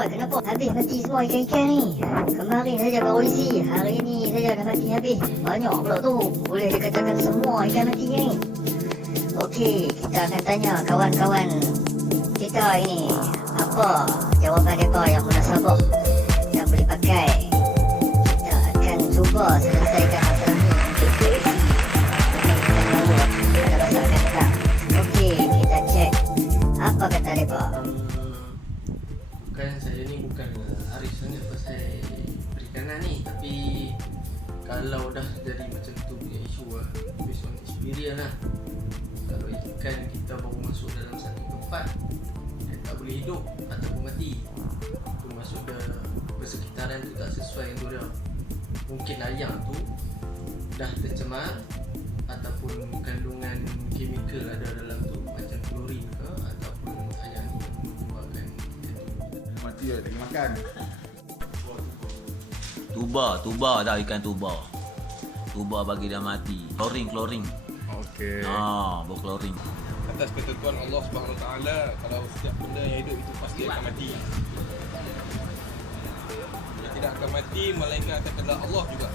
buat kenapa? Habis mati semua ikan-ikan ni. Kemarin saja baru isi. Hari ni saja dah mati habis. Banyak pula tu. Boleh dikatakan semua ikan mati ni. Okey, kita akan tanya kawan-kawan kita ini. Apa jawapan mereka yang munasabah yang boleh pakai. Kita akan cuba selesaikan Bukan saya ni bukan arif sangat pasal perikanan ni. Tapi kalau dah jadi macam tu punya isu lah Based on experience lah. Kalau ikan kita baru masuk dalam satu tempat Dia tak boleh hidup ataupun mati. Tu masuk dia persekitaran tu tak sesuai dengan dia. Mungkin ayam tu dah tercemar Ataupun kandungan kimikal ada dalam tu Macam lah, tak makan. Tuba, tuba dah ikan tuba. Tuba bagi dia mati. Kloring, kloring. Okey. Ah, bau kloring. atas ketentuan Allah Subhanahu Taala kalau setiap benda yang hidup itu pasti akan mati. Yang tidak akan mati melainkan atas kehendak Allah juga.